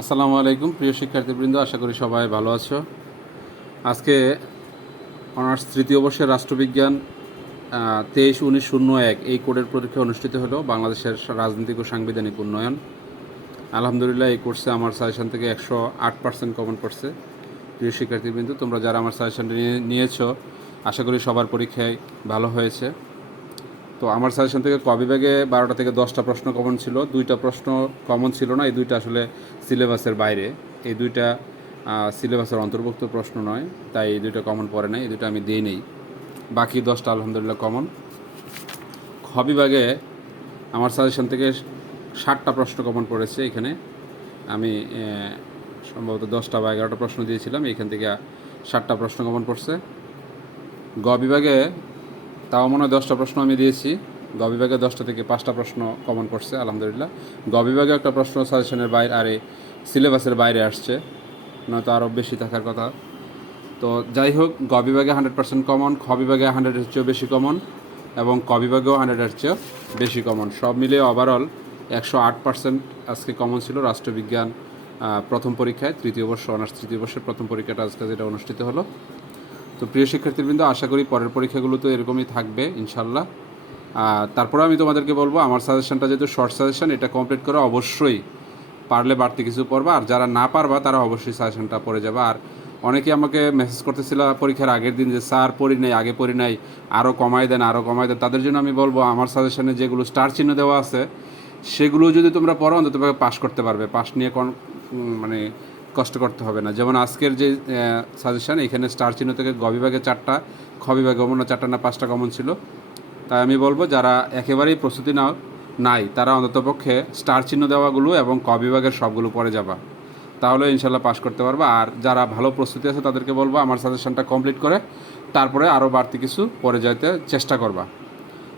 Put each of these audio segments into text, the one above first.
আসসালামু আলাইকুম, প্রিয় শিক্ষার্থীবৃন্দ, আশা করি সবাই ভালো আছো। আজকে অনার্স তৃতীয় বর্ষের রাষ্ট্রবিজ্ঞান তেইশ উনিশ শূন্য এক, এই কোডের পরীক্ষা অনুষ্ঠিত হলো বাংলাদেশের রাজনৈতিক ও সাংবিধানিক উন্নয়ন। আলহামদুলিল্লাহ, এই কোর্সে আমার সাজেশন থেকে একশো আট পার্সেন্ট কমন পড়ছে প্রিয় শিক্ষার্থীবৃন্দ, তোমরা যারা আমার সাজেশনটা নিয়ে, নিয়েছো, আশা করি সবার পরীক্ষায় ভালো হয়েছে। তো আমার সাজেশন থেকে ক বিভাগে বারোটা থেকে দশটা প্রশ্ন কমন ছিল। দুইটা প্রশ্ন কমন ছিল না, এই দুইটা আসলে সিলেবাসের বাইরে। এই দুইটা সিলেবাসের অন্তর্ভুক্ত প্রশ্ন নয়, তাই এই দুইটা কমন পড়ে নাই, এই দুটো আমি দিই নেই। বাকি দশটা আলহামদুলিল্লাহ কমন খ আমার সাজেশন থেকে ষাটটা প্রশ্ন কমন পড়েছে এখানে। আমি সম্ভবত দশটা বা এগারোটা প্রশ্ন দিয়েছিলাম, এখান থেকে ষাটটা প্রশ্ন কমন পড়ছে। গ বিভাগে তাও মনে হয় দশটা প্রশ্ন আমি দিয়েছি। গ বিভাগে দশটা থেকে পাঁচটা প্রশ্ন কমন করছে, আলহামদুলিল্লাহ। গ বিভাগে একটা প্রশ্ন সাজেশনের বাইরে, আরে সিলেবাসের বাইরে আসছে, নয়তো আরও বেশি থাকার কথা। তো যাই হোক, গ বিভাগে হান্ড্রেড পার্সেন্ট কমন খ বিভাগে হান্ড্রেডের চেয়েও বেশি কমন এবং ক বিভাগেও হান্ড্রেডের চেয়েও বেশি কমন সব মিলিয়ে ওভারঅল একশো আট পার্সেন্ট আজকে কমন ছিল রাষ্ট্রবিজ্ঞান প্রথম পরীক্ষায়, তৃতীয় বর্ষ, অনার্স তৃতীয় বর্ষের প্রথম পরীক্ষাটা আজকে যেটা অনুষ্ঠিত হলো। তো প্রিয় শিক্ষার্থীবৃন্দ, আশা করি পরের পরীক্ষাগুলো তো এরকমই থাকবে, ইনশাল্লাহ। তারপরে আমি তোমাদেরকে বলব, আমার সাজেশনটা যেহেতু শর্ট সাজেশন এটা কমপ্লিট করে অবশ্যই পারলে বাড়তি কিছু পড়বা, আর যারা না পারবা, তারা অবশ্যই সাজেশনটা পড়ে যাবে। আর অনেকে আমাকে মেসেজ করতেছিল পরীক্ষার আগের দিন যে, স্যার, পড়ি নাই, আগে পড়ি নাই আরও কমাই দেন আরও কমাই দেন। তাদের জন্য আমি বলব, আমার সাজেশনে যেগুলো স্টার চিহ্ন দেওয়া আছে, সেগুলো যদি তোমরা পড়ো, অন্তত পাস করতে পারবে। পাস নিয়ে মানে কষ্ট করতে হবে না। যেমন আজকের যে সাজেশন এখানে স্টার চিহ্ন থেকে গ বিভাগে চারটা, খ বিভাগে অমন চারটা না পাঁচটা কমন ছিল। তাই আমি বলব, যারা একেবারেই প্রস্তুতি নাও, নাই, তারা অন্ততপক্ষে স্টার চিহ্ন দেওয়াগুলো এবং ক বিভাগের সবগুলো পরে যাবা। তাহলে ইনশাল্লাহ পাস করতে পারবা। আর যারা ভালো প্রস্তুতি আছে, তাদেরকে বলব, আমার সাজেশনটা কমপ্লিট করে, তারপরে আরও বাড়তি কিছু পরে যেতে চেষ্টা করবা।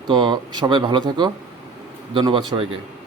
তো সবাই ভালো থাকো। ধন্যবাদ সবাইকে।